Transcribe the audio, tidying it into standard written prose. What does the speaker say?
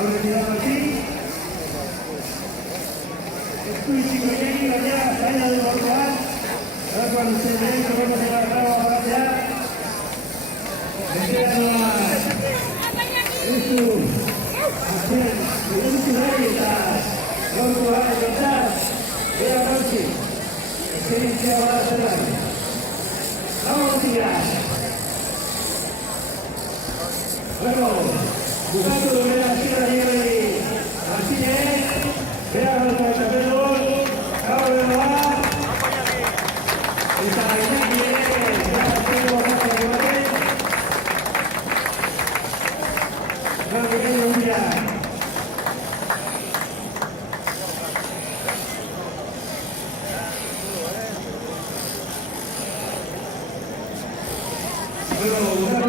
Ahora retirado aquí. Escuchi Coyeni, allá, salida de Portugal. Ahora cuando se ve que vamos a llevar a cabo para allá. Me queda nomás. Eso. Hacer. Y un rey. Portugal, ¿verdad? Buenas noches. Experiencia va a cerrar. Vamos a tirar. Bueno, buscando de ver aquí la nieve. Martínez. Veamos con el tapero. Cabo de Novar. Esta mañana viene. Ya tengo bastante de debate. Gran pequeño mundial. Bueno,